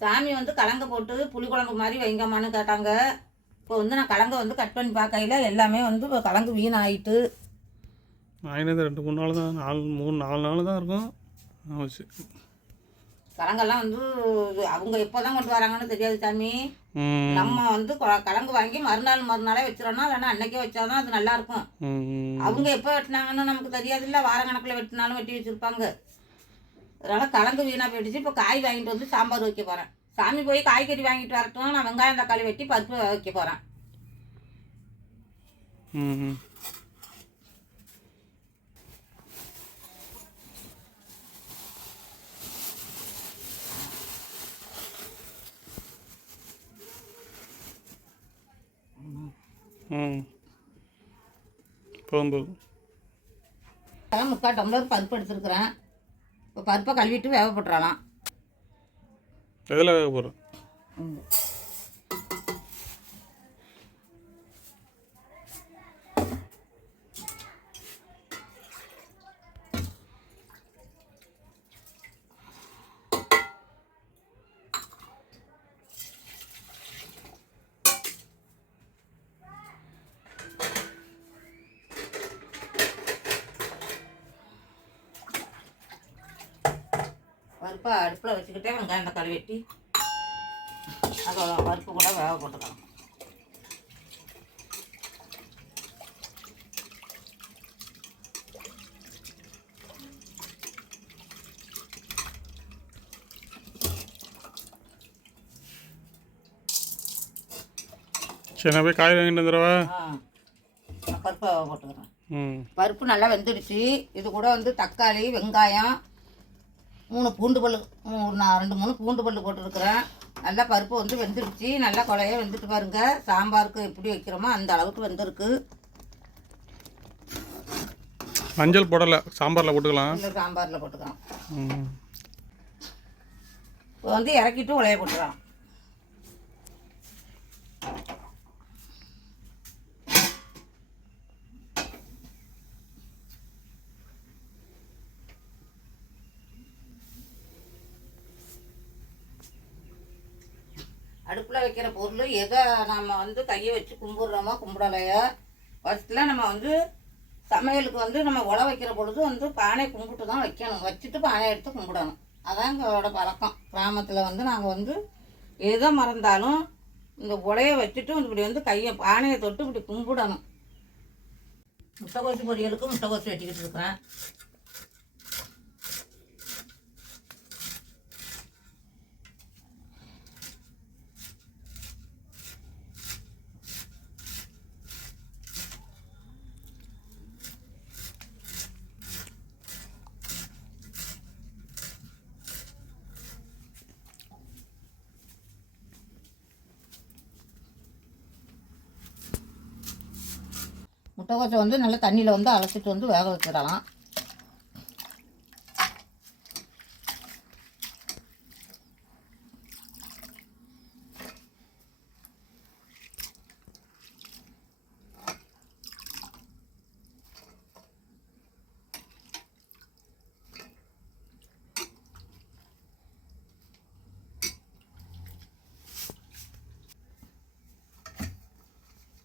சாமி வந்து கலங்க போட்டு புளிக்குழம்பு மாதிரி வைங்கம்மான்னு கேட்டாங்க. இப்போ வந்து நான் கலங்க வந்து கட் பண்ணி பார்க்கையில எல்லாமே வந்து இப்போ கலங்கு வீணாயிட்டு. ஆயினது ரெண்டு மூணு நாள் தான் நாலு மூணு நாலு நாள் தான் இருக்கும். ஆச்சு கலங்கெல்லாம் வந்து அவங்க எப்போ தான் கொண்டு வராங்கன்னு தெரியாது சாமி. நம்ம வந்து கலங்கு வாங்கி மறுநாள் மறுநாளே வச்சிடணும் இல்லைன்னா அன்னைக்கே வச்சாதான் அது நல்லா இருக்கும். அவங்க எப்போ வெட்டினாங்கன்னு நமக்கு தெரியாதுல்ல. வாரக்கணக்கில் வெட்டினாலும் வெட்டி வச்சுருப்பாங்க. அதனால் கலங்கு வீணாக போயிடுச்சு. இப்போ காய் வாங்கிட்டு வந்து சாம்பார் வைக்க போகிறேன் சாமி போய் காய்கறி வாங்கிட்டு வரட்டும் நான் வெங்காயம் தக்காளி வெட்டி பருப்பு வேக வைக்க போகிறேன் அதான் முக்கால் டம்ளர் பருப்பு எடுத்துருக்குறேன். இப்போ பருப்பை கழுவிட்டு வேக போட்டுறலாம் எதில் வேக போகிறேன் பருப்பை அடுப்பில் வச்சுக்கிட்டே வெங்காயம் தக்காளி வெட்டி அதோட பருப்பு கூட வேக போட்டுக்கலாம். சரி நான் போய் காய் வாங்கிட்டு வந்துடுவா? பருப்பை போட்டுக்கிறேன். பருப்பு நல்லா வெந்துடுச்சு. இது கூட வந்து தக்காளி வெங்காயம் மூணு பூண்டு பல்லு மூணு நான் ரெண்டு மூணு பூண்டு பல்லு போட்டுருக்குறேன். நல்லா பருப்பு வந்து வெந்துடுச்சு நல்லா குழைய வெந்துட்டு பாருங்க. சாம்பாருக்கு எப்படி வைக்கிறோமோ அந்த அளவுக்கு வெந்திருக்கு. மஞ்சள் போடலை சாம்பாரில் போட்டுக்கலாம். சாம்பாரில் போட்டுக்கலாம். இப்போ வந்து இறக்கிட்டு உலைய போட்டுக்கலாம். அடுப்பில் வைக்கிற பொருள் எதை நம்ம வந்து கையை வச்சு கும்பிட்றோமோ கும்பிடலையோ ஃபஸ்ட்டில் நம்ம வந்து சமையலுக்கு வந்து நம்ம உழ வைக்கிற பொழுது வந்து பானை கும்பிட்டு தான் வைக்கணும். வச்சுட்டு பானை எடுத்து கும்பிடணும். அதான் எங்களோட பழக்கம். கிராமத்தில் வந்து நாங்கள் வந்து எதை மறந்தாலும் இந்த உலையை வச்சுட்டு இப்படி வந்து கையை பானையை தொட்டு இப்படி கும்பிடணும். முட்டைக்கோசு பொரியலுக்கு முட்டைக்கோசு வெட்டிக்கிட்டு இருக்கிறேன். முட்டைக்கோசை வந்து நல்லா தண்ணியில் வந்து அலசிட்டு வந்து வேக வச்சிடலாம்.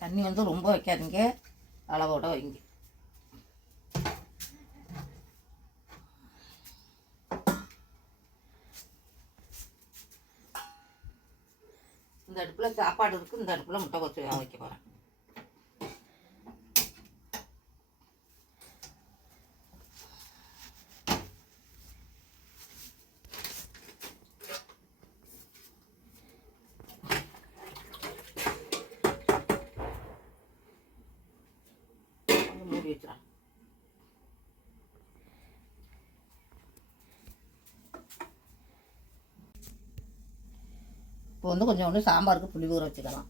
தண்ணி வந்து ரொம்ப வைக்காதீங்க. அளவோட வைங்க இந்த அடுப்பில் சாப்பாடு இருக்குது இந்த அடுப்பில் முட்டை கொச்சு வைக்க போகிறேன் கொஞ்சம் மூடி வச்சிடறேன் இப்போ வந்து கொஞ்சம் ஒன்று சாம்பாருக்கு புளி ஊற வச்சுக்கலாம்.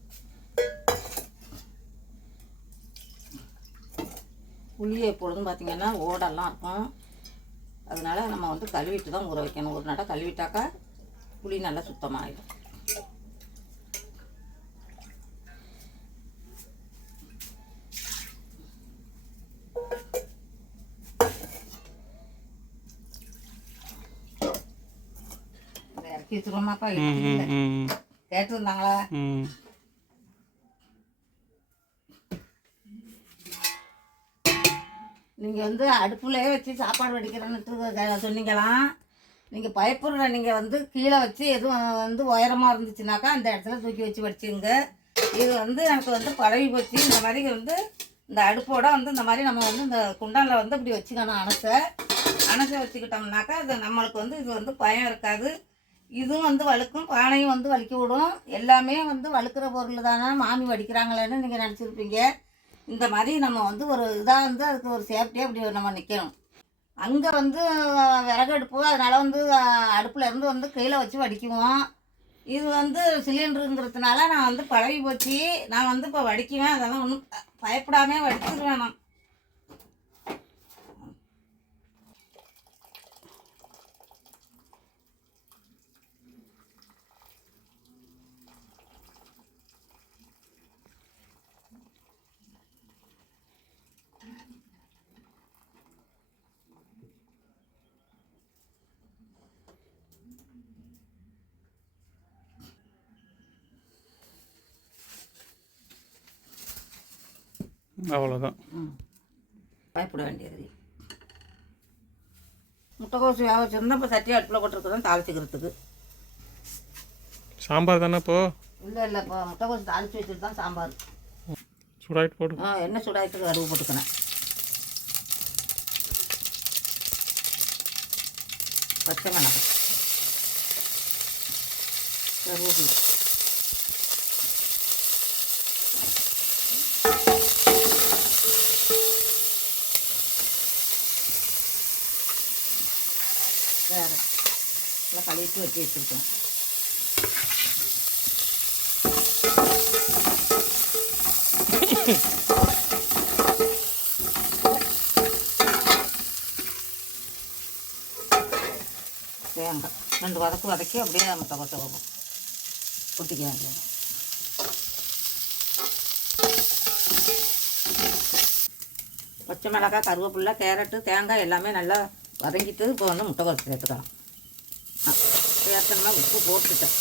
புளியை எப்பொழுதும் பார்த்திங்கன்னா ஓடெல்லாம் இருக்கும். அதனால நம்ம வந்து கழுவிட்டு தான் ஊற வைக்கணும். ஒரு நட கழுவிட்டாக்கா புளி நல்லா சுத்தமாகிடும் இறக்கி வச்சுருவோமாப்பா கேட்டிருந்தாங்களா? ம். நீங்கள் வந்து அடுப்புலேயே வச்சு சாப்பாடு வடிக்கிறேன்னு சொன்னீங்களாம் நீங்கள் பயப்படுற நீங்கள் வந்து கீழே வச்சு எதுவும் வந்து உயரமாக இருந்துச்சுனாக்கா அந்த இடத்துல தூக்கி வச்சு வடிச்சுங்க இது வந்து எனக்கு வந்து பழகி போச்சு. இந்த மாதிரி வந்து இந்த அடுப்போட வந்து இந்த மாதிரி நம்ம வந்து இந்த குண்டானில் வந்து இப்படி வச்சுக்கணும் அணைச்சை. அணைச்சை வச்சுக்கிட்டோம்னாக்கா இது நம்மளுக்கு வந்து இது வந்து பயம் இருக்காது. இதுவும் வந்து வழுக்கும் பானையும் வந்து வலிக்க விடும். எல்லாமே வந்து வழுக்கிற பொருள் தானே மாமி வடிக்கிறாங்களேன்னு நீங்கள் நினச்சிருப்பீங்க. இந்த மாதிரி நம்ம வந்து ஒரு இதாக வந்து அதுக்கு ஒரு சேஃப்டியாக இப்படி நம்ம நிற்கணும் அங்கே வந்து விறகு அடுப்பு அதனால் வந்து அடுப்பில் இருந்து வந்து கீழே வச்சு வடிக்குவோம். இது வந்து சிலிண்டருங்கிறதுனால நான் வந்து பழகி போச்சு. நான் வந்து இப்போ வடிக்குவேன் அதெல்லாம் ஒன்றும் பயப்படாமே வடிச்சிருவேன் நான். அவ்வளோதான் பயப்பட வேண்டியது. இல்லை. முட்டைக்கோசு வேக வச்சுருந்தா இப்போ சட்டி அடுப்பில் போட்டிருக்கிறோம் தாளிச்சிக்கிறதுக்கு. சாம்பார் தானே இப்போ? இல்லை இல்லை இப்போ முட்டைக்கோசு தாளிச்சு வச்சுட்டு தான் சாம்பார். சூடாயிட்டு போடு. ஆ எண்ணெய் சூடாயிட்டு கருவு போட்டுக்கிறேன். பச்சை மிளகாய். கருவேப்பிலை வேறு எல்லாம் கழுவிட்டு வச்சு வச்சுருக்கோம் தேங்காய். ரெண்டு வதக்கு வதக்கி அப்படியே முட்டை தொகை கொட்டிக்க வேண்டியது. பச்சை மிளகாய் கருவேப்பில்லை கேரட்டு தேங்காய் எல்லாமே நல்லா வதங்கிட்டு இப்போ வந்து முட்டை கொட்டை சேர்த்துக்கலாம். ஏற்கனவே உப்பு போட்டுட்டேன்.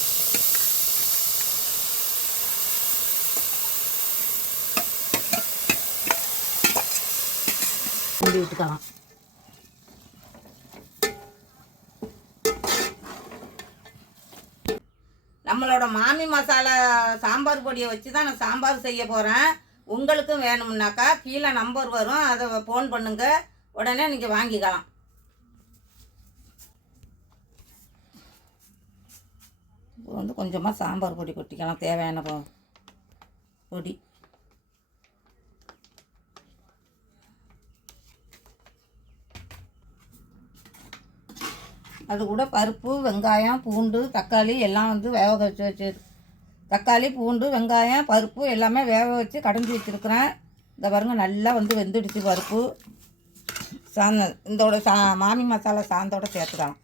மூடி விட்டுக்கலாம். நம்மளோட மாமி மசாலா சாம்பார் பொடியை வச்சு தான் நான் சாம்பார் செய்ய போகிறேன் உங்களுக்கும் வேணும்னாக்கா கீழே நம்பர் வரும். அதை ஃபோன் பண்ணுங்க. உடனே நீங்கள் வாங்கிக்கலாம். இப்போ வந்து கொஞ்சமாக சாம்பார் பொடி கொட்டிக்கலாம். தேவையான பொ- பொடி. அது கூட பருப்பு வெங்காயம் பூண்டு தக்காளி எல்லாம் வந்து வேக வச்சு வச்சு தக்காளி பூண்டு வெங்காயம் பருப்பு எல்லாமே வேக வச்சு கடைஞ்சி வச்சுருக்குறேன். இந்த பாருங்கள் நல்லா வந்து வெந்துடுச்சு பருப்பு. சாந்த இதோட சா மாமி மசாலா சாந்தோட சேர்த்துக்கலாம்.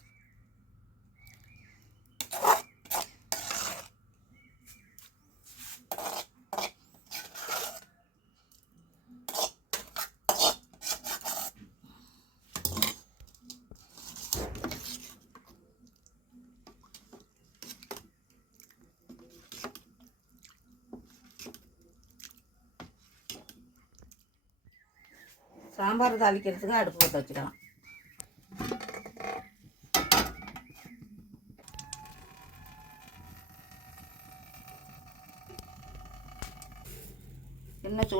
சாம்பார் தாளிக்கிறதுக்கு அடுப்பு பற்ற வச்சுக்கலாம். என்ன சூ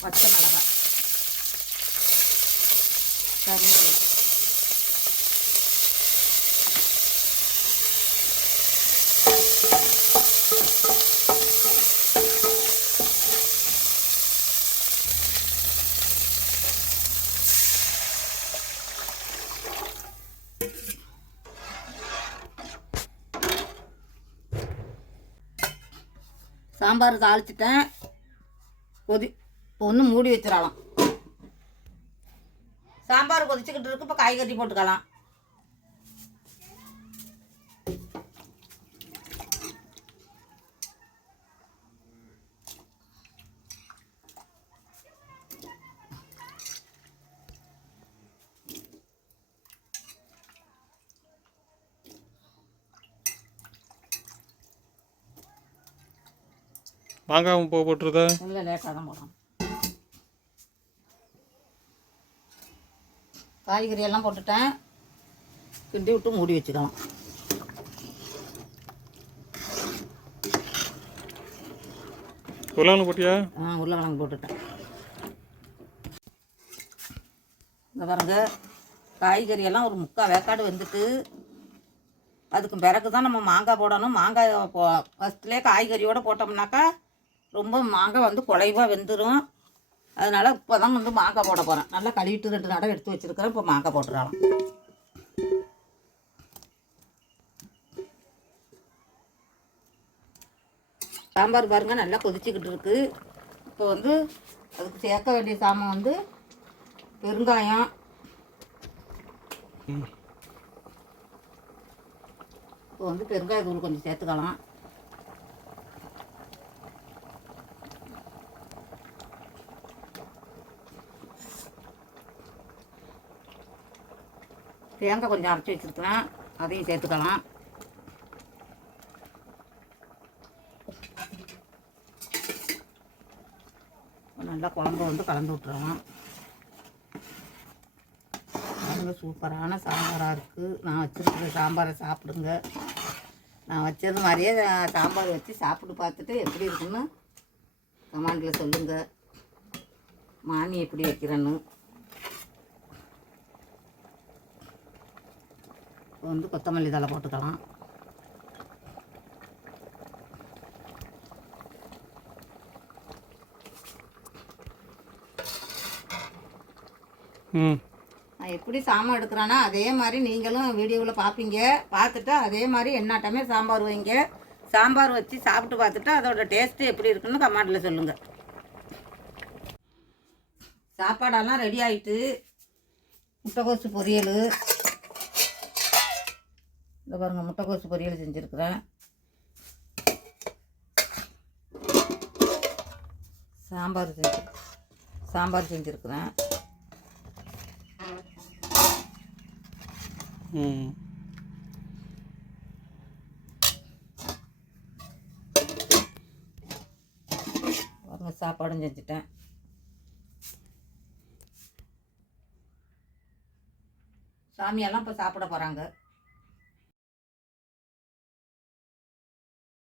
பச்சை மிளகாய். கருவேப்பிலை. சாம்பார் தாளிச்சிட்டேன். கொதி இப்போ மூடி வச்சிடலாம். சாம்பார் கொதிச்சுக்கிட்டு இருக்கு இப்போ காய்கறி போட்டுக்கலாம். மாங்காய் பூ போட்டுருதா? இல்லை லேட்டாக தான் போடணும். காய்கறி எல்லாம் போட்டுட்டேன். கிண்டி விட்டு மூடி வச்சுக்கலாம். உருளைக்கிழங்கு போட்டியா? ஆ உருளைக்கிழங்கு போட்டுட்டேன். இந்த பாருங்க காய்கறி எல்லாம் ஒரு முக்கால் வேக்காடு வெந்துட்டு அதுக்கு பிறகு தான் நம்ம மாங்காய் போடணும். மாங்காய் போ ஃபஸ்ட்லேயே காய்கறியோடு போட்டோம்னாக்கா ரொம்ப மாங்காய் வந்து குலைவாக வெந்துடும் அதனால் இப்போ தான் வந்து மாங்காய் போட போகிறேன் நல்லா கழுவிட்டு ரெண்டு நடை எடுத்து வச்சுருக்கிறேன். இப்போ மாங்காய் போட்டுடலாம். சாம்பார் பாருங்கள் நல்லா கொதிச்சுக்கிட்டு இருக்கு. இப்போ வந்து அதுக்கு சேர்க்க வேண்டிய சாமான் வந்து பெருங்காயம். இப்போ வந்து பெருங்காய தூள் கொஞ்சம் சேர்த்துக்கலாம். தேங்காய் கொஞ்சம் அரைச்சி வச்சுருக்கிறேன். அதையும் சேர்த்துக்கலாம். நல்லா குழம்பு வந்து கலந்து விட்டுறலாம். பாருங்க சூப்பரான சாம்பாராக இருக்குது நான் வச்சுருக்கிற சாம்பாரை சாப்பிடுங்க. நான் வச்சது மாதிரியே சாம்பார் வச்சு சாப்பிட்டு பார்த்துட்டு எப்படி இருக்குன்னு கமாண்டில் சொல்லுங்கள் மாமி எப்படி வைக்கிறேன்னு. வந்து கொத்தமல்லி தழை போட்டுக்கலாம். ம். நான் எப்படி சாம்பார் எடுக்கிறேன்னா அதே மாதிரி நீங்களும் வீடியோவில் பார்ப்பீங்க பார்த்துட்டு அதே மாதிரி என்னாட்டமே சாம்பார் வைங்க. சாம்பார் வச்சு சாப்பிட்டு பார்த்துட்டு அதோட டேஸ்ட்டு எப்படி இருக்குன்னு கமெண்டில் சொல்லுங்கள் சாப்பாடெல்லாம் ரெடி ஆயிட்டு முட்டைக்கோசு பொரியல் இந்த பாருங்கள் முட்டைக்கோசு பொரியல் செஞ்சுருக்குறேன். சாம்பார் செஞ்சு சாம்பார் செஞ்சுருக்குறேன். பாருங்க சாப்பாடும் செஞ்சுட்டேன். சாமியெல்லாம் இப்போ சாப்பிட போகிறாங்க